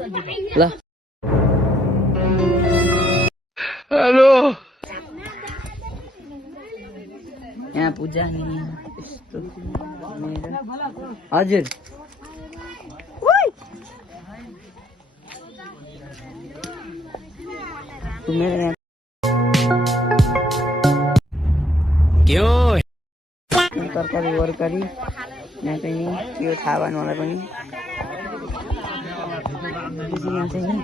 ल हेलो यहाँ पूजा नि हजुर मेरो तरकारी वरकारी यहाँ चाहिँ यो थाहा भएन मलाई पनि यहाँ चाहिँ नि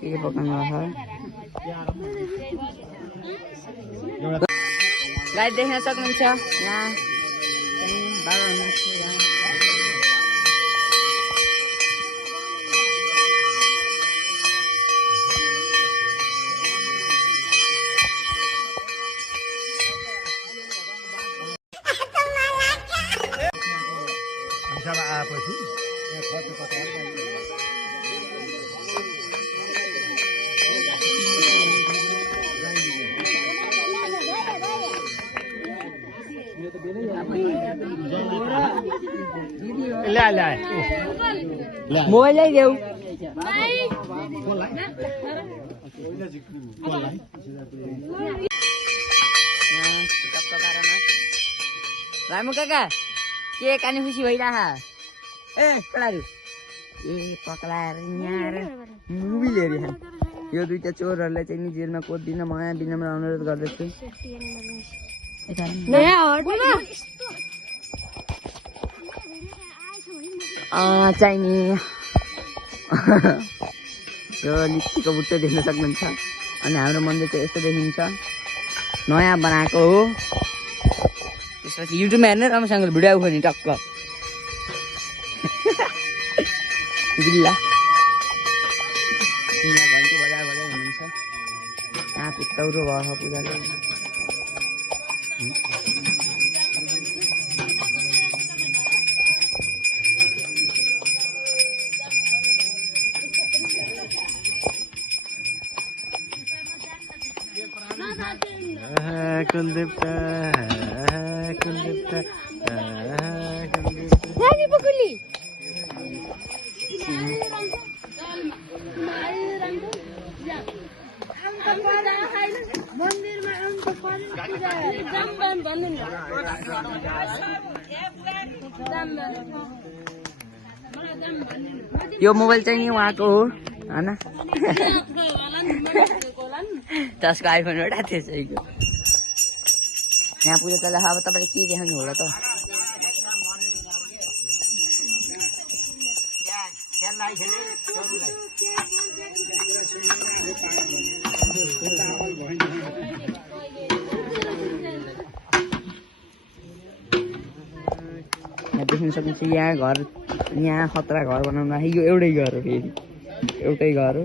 के पकाउनु गाइड देख्न सक्नुहुन्छ यहाँ बाबा हुनुहुन्छ यहाँ मोबाइल ल्याइदेऊ रामु काका के कानी खुसी भइरह ए केटाहरु ए पक्लाएर यहाँ मुभी हेरि यो दुईटा चोरहरुलाई चाहिँ नि जेलमा कोद्दिन म यहाँ विनम्र अनुरोध गर्दछु चाहिँ नि यो लिचीको बुट्टो देख्न सक्नुहुन्छ अनि हाम्रो मन्दिर चाहिँ यस्तो देखिन्छ नयाँ बनाएको हो त्यसपछि युट्युबमा हेर्नु राम्रोसँग भिडियो आउँछ नि टक्क बिल्ला यहाँ घन्टी बजार हुनुहुन्छ यहाँ पित्तौरो भयो पूजाले कुलदेवता यो मोबाइल चाहिँ नि उहाँको हो हैन त्यसको आइफोन एउटा त्यसैको यहाँ पूजा चल्दा अब तपाईँले के देखाउनु होला त देख्न सक्नुहुन्छ यहाँ घर यहाँ खतरा घर बनाउनु यो एउटै घर हो फेरि एउटै घर हो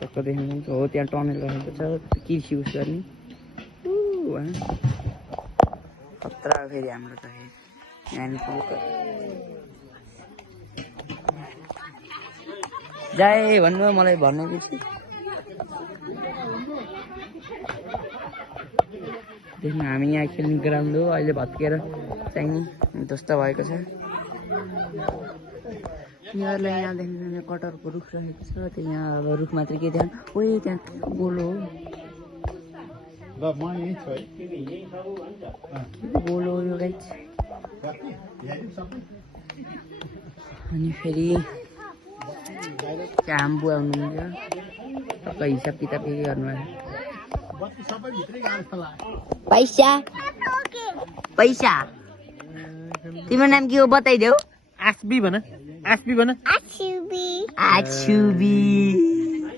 टक्क देख्न सक्नुहुन्छ हो त्यहाँ टनल रहेको छ कृषि उस गर्ने खतरा फेरि हाम्रो त यहाँ जाए भन्नु मलाई भन्नु पछि देख्नु हामी यहाँ खेल्ने ग्राउन्ड हो अहिले भत्केर चाहिँ ध्वस्त भएको छ यिनीहरूलाई यहाँ देख्नु कटहरको रुख रहेको छ त्यो यहाँ अब रुख मात्रै के ध्यान ओइ त्यहाँ गोलो हो गोलो यो गाइस अनि फेरि त्यहाँ हाम्बु आउनुहुन्छ टक्क हिसाब किताब के गर्नुभयो पैसा पैसा तिम्रो नाम के हो बताइदेऊ आस्बी भन आस्बी भन आछुबी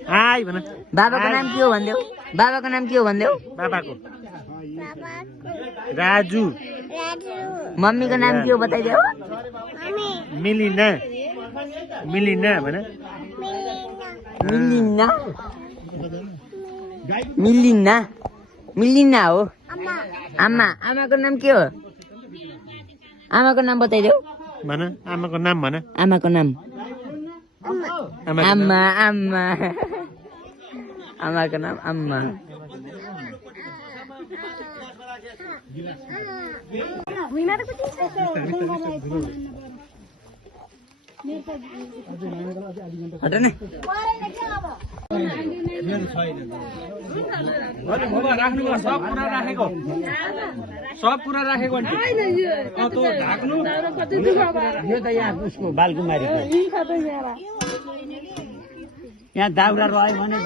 हाय भन बाबाको नाम के हो भन्देऊ बाबाको नाम के हो भन्देऊ बाबाको राजु मम्मीको नाम के हो बताइदेऊ मिलिना मिलिना भन मिलिना मिलिना मिलिना हो आमा आमाको नाम के हो आमाको नाम बताइदेऊ भन आमाको नाम भन आमाको नाम आमा आमा आमाको नाम आम्मा हट न सब कुरा राखेको बालकुमारीको यहाँ दाउरा रह्यो भने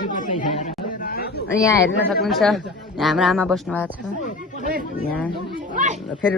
यहाँ हेर्न सक्नुहुन्छ हाम्रो आमा बस्नु भएको छ यहाँ फेरि